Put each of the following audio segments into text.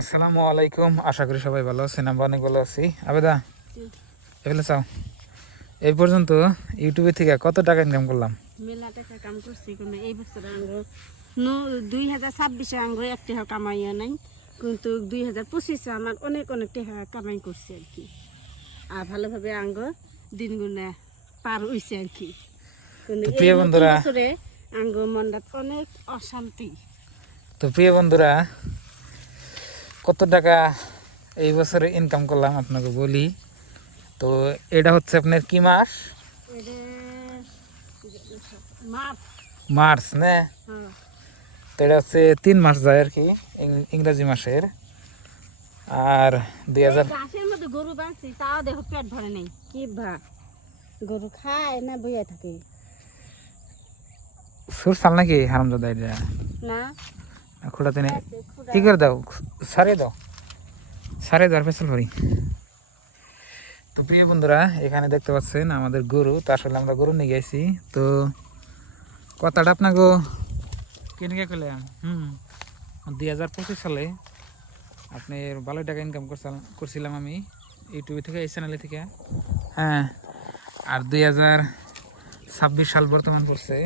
আসসালামু আলাইকুম, আশা করি সবাই ভালো আছেন। আমরা অনেক ভালো আছি। আবেদা এগুলো চাও, এই পর্যন্ত ইউটিউবে থেকে কত টাকা ইনকাম করলাম? মেলা টাকা কাম করছি কিন্তু এই বছর আঙ্গো 2026 আঙ্গো এক টাকা কামাইয়া নাই, কিন্তু 2025 আমার অনেক অনেক টাকা কামাই করছে আর কি। আর ভালোভাবে আঙ্গো দিনগুলো পার হইছে আর কি। কিন্তু তো এই প্রিয় নতুন বন্ধুরা বছরে আঙ্গো মনটা অনেক অশান্তি। প্রিয় বন্ধুরা, কত টাকা এই বছরে ইনকাম করলাম আপনাকে বলি। তো এটা হচ্ছে আপনার কি মাস? এটা মাপ। মার্চ না? হ্যাঁ, তো এটা হচ্ছে 3 মাস যায় আর কি, ইংরাজি মাসের। আর এই 2000 ঘাসের মধ্যে গরু বাঁধছি, তাও দেখো পেট ভরে নেই। কি ভা গরু খায় না বইয়া থাকে সুর সাল নাকি হারামজাদা এটা? না। খোলা তেনে খুদা ই করে দাও, সারে দাও, সারে দাও ফেসল ভরি। তো প্রিয় বন্ধুরা, এখানে দেখতে পাচ্ছেন আমাদের গরু। তো আসলে আমরা গরু নিয়ে গেছি। তো কথাটা আপনাকে কিনে গেলাম 2025 সালে আপনি ভালো টাকা ইনকাম করছিলাম আমি ইউটিউবে থেকে, এই চ্যানেলে থেকে। হ্যাঁ, আর 2026 সাল বর্তমান পড়ছে,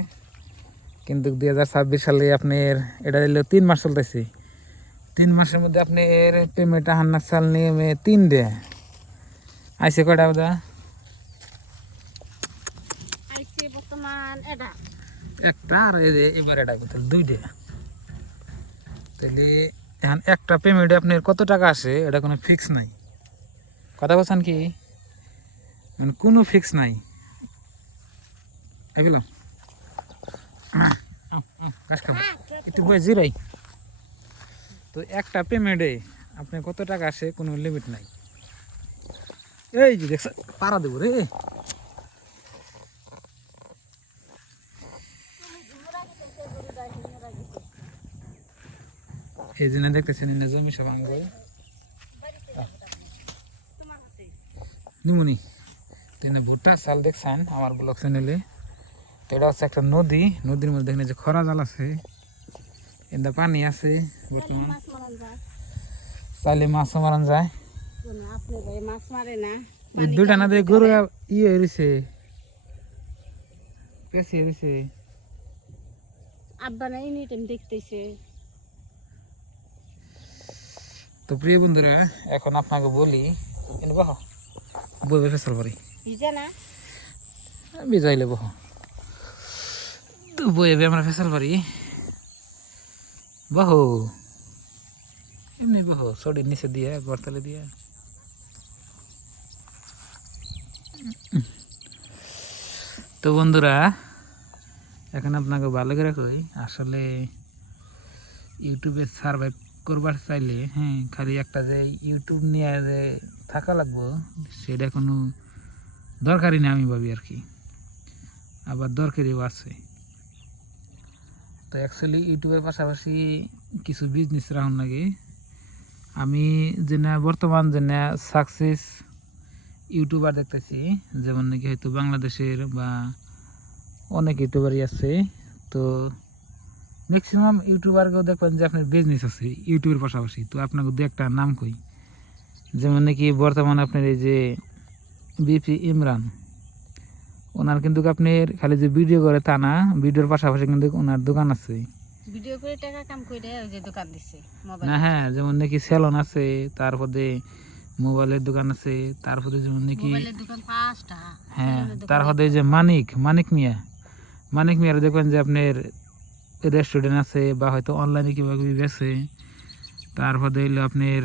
কিন্তু 2026 সালে আপনার এটা দিল 3 মাস চলতেছে। 3 মাসের মধ্যে আপনার পেমেন্ট হান্না সাল নিয়মে 3 ডে আইসে। কয়টা বোধা? আইছে বর্তমান এটা একটা, আর এবার এটা করতে 2 ডে। তাহলে এখন একটা পেমেন্টে আপনার কত টাকা আসে এটা কোনো ফিক্স নাই। কথা বলছেন কি, মানে কোনো ফিক্স নাই। এগুলো গাছ খাবো একটু বয়ে জিরাই। তো একটা পেমেন্টে আপনার কত টাকা আসে কোনো লিমিট নাই। এই যে দেখছ, পাড়া দেবো রে। এই জন্য দেখতেছেন জমি সব আঙ্গ নিমুনি। তো ভুট্টা চাল দেখছেন আমার ব্লগ চ্যানেলে। তো এটা হচ্ছে একটা নদী, নদীর মধ্যে দেখেন যে খরা জাল আছে, এন্দা পানি আছে বর্তমান। মাছ মারা যায়। চাইলে মাছও মারান যায়। আপনি ভাই মাছ মারে না? ওই পানি দুইটা না কেমন দিয়ে গরু করে? ইয়ে হয়েছে, পেঁচি হয়েছে। আব্বা না এনি টাইম দেখতেছে। তো প্রিয় বন্ধুরা, এখন আপনাকে বলি বাহ বইবে ফেসাল পারি ভিজে না? বিজাইলে বহ। তো বইবে আমরা ফেসাল পারি বাহ, এমনি বাহ সড়ির নিচে দিয়ে গড়তালে দিয়ে। তো বন্ধুরা, এখন আপনাকে ভালো করে কই, আসলে ইউটিউবে সার্ভাইভ করবার চাইলে হ্যাঁ, খালি একটা যে ইউটিউব নিয়ে যে থাকা লাগবো সেটা কোনো দরকারই না আমি ভাবি আর কি। আবার দরকারিও আছে। তো অ্যাকচুয়ালি ইউটিউবের পাশাপাশি কিছু বিজনেস রাখুন লাগে। আমি যে না বর্তমান যে না সাকসেস ইউটিউবার দেখতেছি, যেমন নাকি হয়তো বাংলাদেশের বা অনেক ইউটিউবারই আছে। তো ম্যাক্সিমাম ইউটিউবারকেও দেখবেন যে আপনার বিজনেস আছে ইউটিউবের পাশাপাশি। তো আপনাকে দু একটা নাম কই, যেমন নাকি বর্তমানে আপনার এই যে বিপি ইমরান, ওনার কিন্তু আপনার খালি যে ভিডিও করে তা না, ভিডিওর পাশাপাশি কিন্তু ওনার দোকান আছে। ভিডিও করে টাকা কাম করে ওই যে দোকান দিছে না মোবাইল। হ্যাঁ, যেমন নাকি সেলন আছে, তারপরে মোবাইলের দোকান আছে, তারপরে যেমন নাকি মোবাইলের দোকান 5টা, হ্যাঁ, সেলুনের দোকান তারপরে একটা। যে মানিক মানিক মিয়া, মানিক মিয়ার দেখবেন যে আপনার রেস্টুরেন্ট আছে বা হয়তো অনলাইনে কিভাবে কিভাবে বেছে। তারপরে হইলো আপনার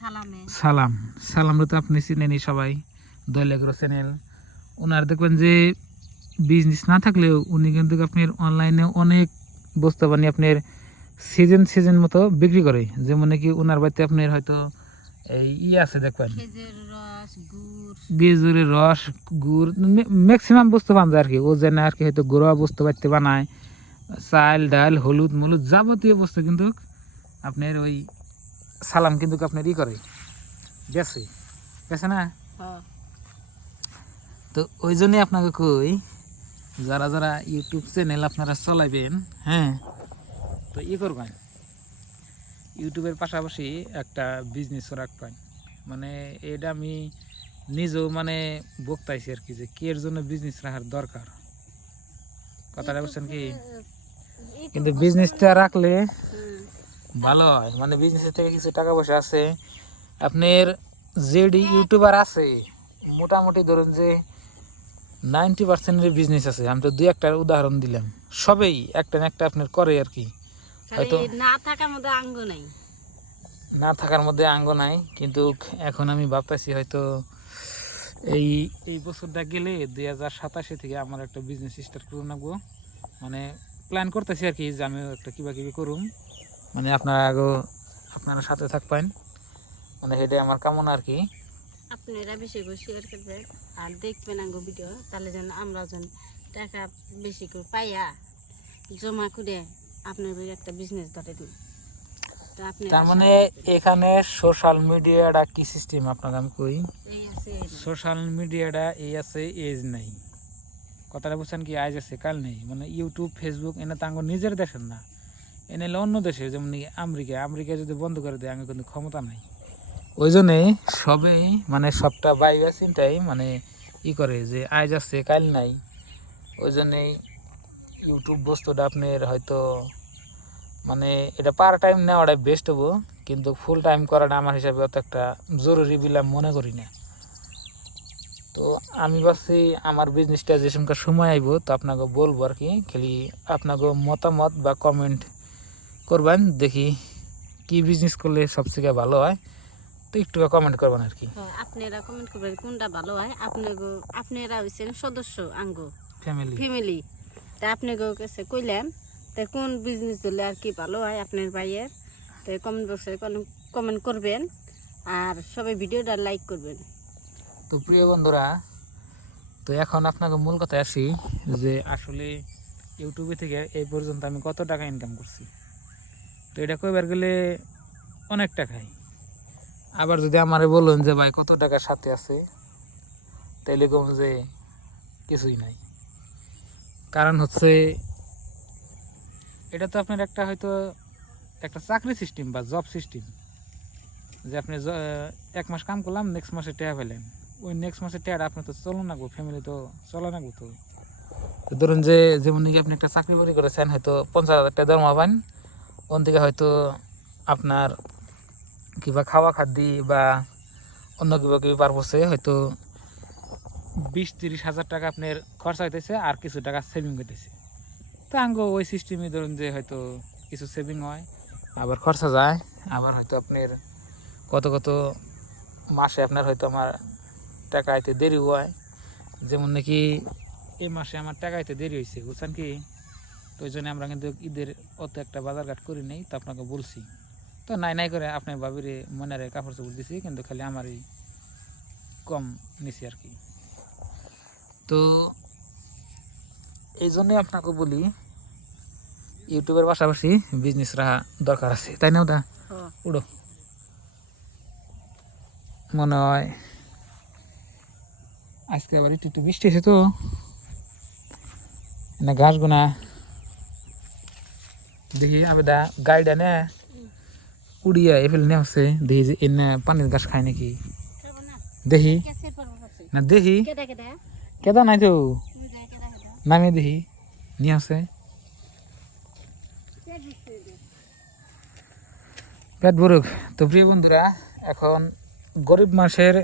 সালামে সালাম, সালামটা তো আপনি চিনেনি সবাই, দৈলেগ্রো চ্যানেল। ওনার দেখবেন যে বিজনেস না থাকলেও উনি কিন্তু আপনার অনলাইনে অনেক বস্তু বানিয়ে আপনার সিজন সিজন মতো বিক্রি করে। যেমন নাকি ওনার বাড়িতে আপনার হয়তো এই আছে দেখবেন খেজুর রস, গুড়। খেজুরের রস, গুড়, ম্যাক্সিমাম বস্তু পাওয়া যায় আর কি। ও যেন আর কি হয়তো ঘরোয়া বস্তু বাড়িতে বানায়, চাল ডাল হলুদ মলুদ যাবতীয় বস্তু কিন্তু আপনার ওই সালাম কিন্তু আপনার ই করে, বেছে বেছে না। হ্যাঁ, তো ওই জন্যই আপনাকে কই, যারা যারা ইউটিউব চ্যানেল আপনারা চলাইবেন হ্যাঁ, তো ই করবেন, ইউটিউবের পাশাপাশি একটা বিজনেসও রাখবেন। মানে এটা আমি নিজেও মানে বক্তাইছি আর কি, যে কের জন্য বিজনেস রাখার দরকার, কথাটা বুঝছেন কি? কিন্তু বিজনেসটা রাখলে ভালো হয়, মানে বিজনেসের থেকে কিছু টাকা পয়সা আছে। আপনার যেডি ইউটিউবার আছে মোটামুটি ধরুন যে 90%-এর বিজনেস আছে। আমি তো দুই একটার উদাহরণ দিলাম, সবেই একটা না একটা আপনার করে আর কি। হয়তো না থাকার মধ্যে আঙ্গ নাই, না থাকার মধ্যে আঙ্গ নাই, কিন্তু এখন আমি ভাবতেছি হয়তো এই এই বছরটা গেলে 2027 থেকে আমার একটা বিজনেস স্টার্ট করে নেবো। মানে প্ল্যান করতেছি আর কি, যে আমিও একটা কিবা কিবি করুম, মানে আপনারা সাথে থাকবেন, মানে সেটাই আমার কামনা আর কি। আপনারা বেশি করে শেয়ার করবেন আর দেখবেন আঙ্গ ভিডিও, তাহলে যেন আমরা যেন টাকা বেশি করে পাইয়া জমা করে আপনার একটা বিজনেস ধরে দিই। তো আপনি তার মানে এখানে সোশ্যাল মিডিয়াটা কি সিস্টেম আপনাকে আমি কই। এই আছে সোশ্যাল মিডিয়াটা এই আছে, এজ নাই, কথাটা বুঝছেন কি? আজ আছে কাল নেই। মানে ইউটিউব ফেসবুক এনে তো আঙ্গ নিজের দেশের না, এনে হলো অন্য দেশের, যেমন আমেরিকা যদি বন্ধ করে দেয় আঙ্গ কিন্তু ক্ষমতা নাই। ওই জন্যে সবেই মানে সবটা বাইবা চিন্তাই মানে ই করে যে আজ আছে কাল নাই। ওই জন্যেই ইউটিউব বস্তুটা আপনার হয়তো মানে এটা পার্ট টাইম নেওয়াটাই বেস্ট হবো, কিন্তু ফুল টাইম করাটা আমার হিসাবে অত একটা জরুরি বলে আমি মনে করি না। তো আমি ভাবছি আমার বিজনেসটা যে সময় আইব তো আপনাকে বলবো আর কি, খালি আপনাকে মতামত বা কমেন্ট করবেন, দেখি কি বিজনেস করলে সবথেকে ভালো হয়, তো একটু কমেন্ট করবেন আর কি। আপনারা কমেন্ট করবেন কোনটা ভালো হয়। আপনারা হচ্ছেন সদস্য আঙ্গ ফ্যামিলি ফ্যামিলি, তা আপনাকে কাছে কইলাম, তা কোন বিজনেস দিলে আর কি ভালো হয় আপনার ভাইয়ের, তো কমেন্ট বক্সে কমেন্ট করবেন আর সবাই ভিডিওটা লাইক করবেন। তো প্রিয় বন্ধুরা, তো এখন আপনাকে মূল কথায় আসি, যে আসলে ইউটিউবে থেকে এই পর্যন্ত আমি কত টাকা ইনকাম করছি। তো এটা কইবার গেলে অনেক টাকাই। আবার যদি আমারে বলুন যে ভাই কত টাকা সাথে আছে, তাইলে কম যে কিছুই নাই। কারণ হচ্ছে এটা তো আপনার একটা হয়তো একটা চাকরি সিস্টেম বা জব সিস্টেম, যে আপনি এক মাস কাম করলাম, নেক্সট মাসে টাকা পেলেন, ওই নেক্সট মাসে টাকাটা আপনার তো চলো নাগবো, ফ্যামিলি তো চলো নাগবো। তো তো ধরুন যে যেমন নাকি আপনি একটা চাকরি বাকরি করেছেন, হয়তো 50,000 টাকা দরমা পান, ওখান থেকে হয়তো আপনার কিবা খাওয়া খাদ্যি বা অন্য কিবা কিবি পারপসে হয়তো 20-30 হাজার টাকা আপনার খরচা হইতেছে, আর কিছু টাকা সেভিং হইতেছে। তো আঙ্গ ওই সিস্টেমে ধরুন যে হয়তো কিছু সেভিং হয়, আবার খরচা যায়, আবার হয়তো আপনার কত কত মাসে আপনার হয়তো আমার টাকা আইতে দেরি হয়। যেমন নাকি এই মাসে আমার টাকা আইতে দেরি হয়েছে, বুঝছেন কি? তো ওই জন্য আমরা কিন্তু ঈদের অত একটা বাজারঘাট করি নাই, তো আপনাকে বলছি। তো নাই নাই করে আপনার ভাবিরে মনের কাপড় চোপড় দিছি, কিন্তু খালি আমারই কম নিছি আর কি। তো এই জন্যই আপনাকে বলি ইউটিউবের পাশাপাশি বিজনেস রাখা দরকার আছে, তাই না? ওটা উড়ো মনে হয় আজকে আবার একটু একটু বৃষ্টি এসে তো না, ঘাস গোনা দেখি আবেদা গাড়িটা নে উড়িয়া এফেল নে হচ্ছে, দেখি যে এনে পানির ঘাস খায় নাকি, দেখি না, দেখি কেদা নাই তো নামিয়ে দেখি নিয়ে আসে পেট ভরুক। তো প্রিয় বন্ধুরা, এখন গরিব মানুষের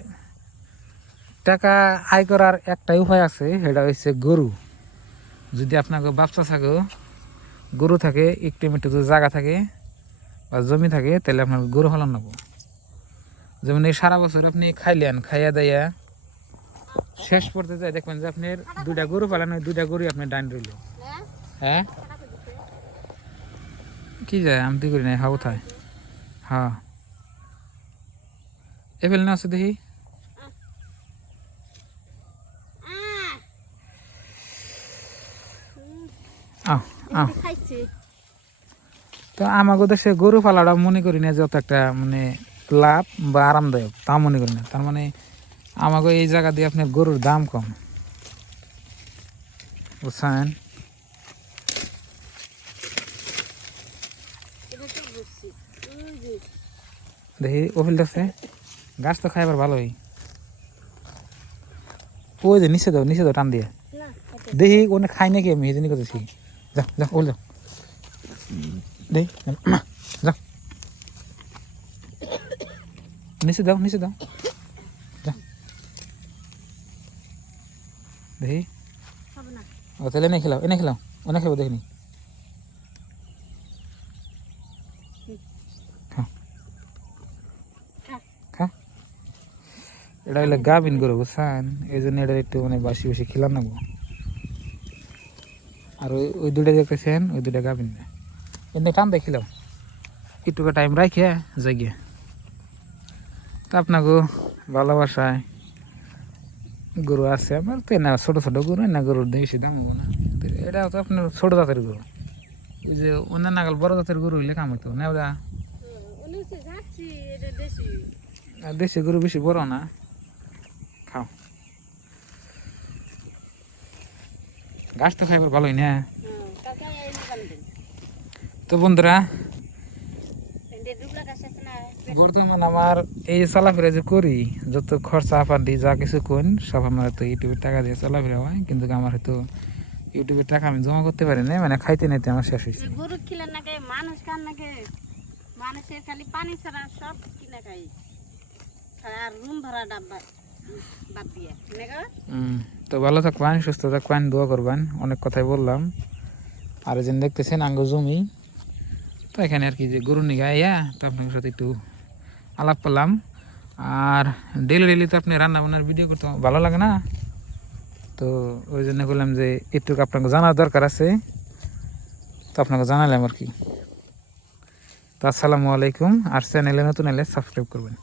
টাকা আয় করার একটাই উপায় আছে, সেটা হচ্ছে গরু। যদি আপনাকে ব্যবসা থাকে, গরু থাকে, একটু একটু যদি জায়গা থাকে বা জমি থাকে, তাহলে আপনার গরু ফলান নেব। যেমন এই সারা বছর আপনি খাইলেন, খাইয়া দাইয়া শেষ পড়তে যায় দেখবেন যে আপনার 2টা গরু পালেন, ওই 2টা গরু আপনার ডাইন রইল। হ্যাঁ কি যায় আমি তুই করি নাই, হ্যাঁ কোথায়? হ্যাঁ এফেল না আছে দেখি। আহ আহ তো আমাকে দেশে গরু পালাটা মনে করি না যে অত একটা মানে লাভ বা আরামদায়ক, তা মনে করি না। তার মানে আমাকে এই জায়গা দিয়ে আপনার গরুর দাম কম, বুঝছেন? দেখি ও ফেলতেছে গাছ তো খাইবার ভালোই ওই যে নিচে দাও টান দিয়ে না দেখি ওনে খাই নাকি আমি এই জন্য করতেছি যা যা ওল যাও দেখি যাও নিচে দাও যা দেখি হবে না ও তাহলে এনে খেলাও অনেক খেলাও দেখিনি খা খা খা এটা হলে গাভিন গরু বুঝছেন এই জন্য এটা একটু মানে বাসি খেলাম নেবো আর ওই দুটা দেখতেছেন ওই দুটা গাভিন না এমনি টান দেখিলাম একটু টাইম রাখে যাই গিয়ে তা আপনাকে ভালোবাসায় গরু আছে আমার তো না ছোটো গরু না গরুর বেশি দাম হবো না তো এটা তো আপনার ছোটো জাতের গরু ওই যে অন্যান্য নাগাল বড় জাতের গরু হইলে কাম হতো না ওরা যাচ্ছি এটা দেশি আর দেশি গরু বেশি বড় না খাও গাছ তো খাইবার ভালোই না কালকে এনে বানবেন তো বন্ধুরা এনে দুবলা গাছ আছে না বর্তমান আমার এই চলাফেরা যে করি যত খরচা পাতি যা কিছু কোন সব আমার তো ইউটিউবের টাকা দিয়ে চলাফেরা হয় কিন্তু আমার হয়তো ইউটিউবের টাকা আমি জমা করতে পারি না মানে খাইতে নাইতে আমার শেষ হয়েছে গরু খিলেন নাকি মানুষ খান নাকি মানুষের খালি পানি ছাড়া সব কিনে খাই আর রুম ভাড়া ডাব্বা বাদ দিয়ে তো ভালো থাকবেন সুস্থ থাকবেন দোয়া করবেন অনেক কথাই বললাম আর যেন দেখতেছেন আঙ্গ জমি তো এখানে আর কি যে গরু নিয়ে আইয়া তো আপনার সাথে একটু আলাপ করলাম আর ডেলি তো আপনি রান্না বান্নার ভিডিও করতে ভালো লাগে না তো ওই জন্য বললাম যে একটু আপনাকে জানার দরকার আছে তো আপনাকে জানালাম আর কি তো আসসালামু আলাইকুম আর চ্যানেলে নতুন এলে সাবস্ক্রাইব করবেন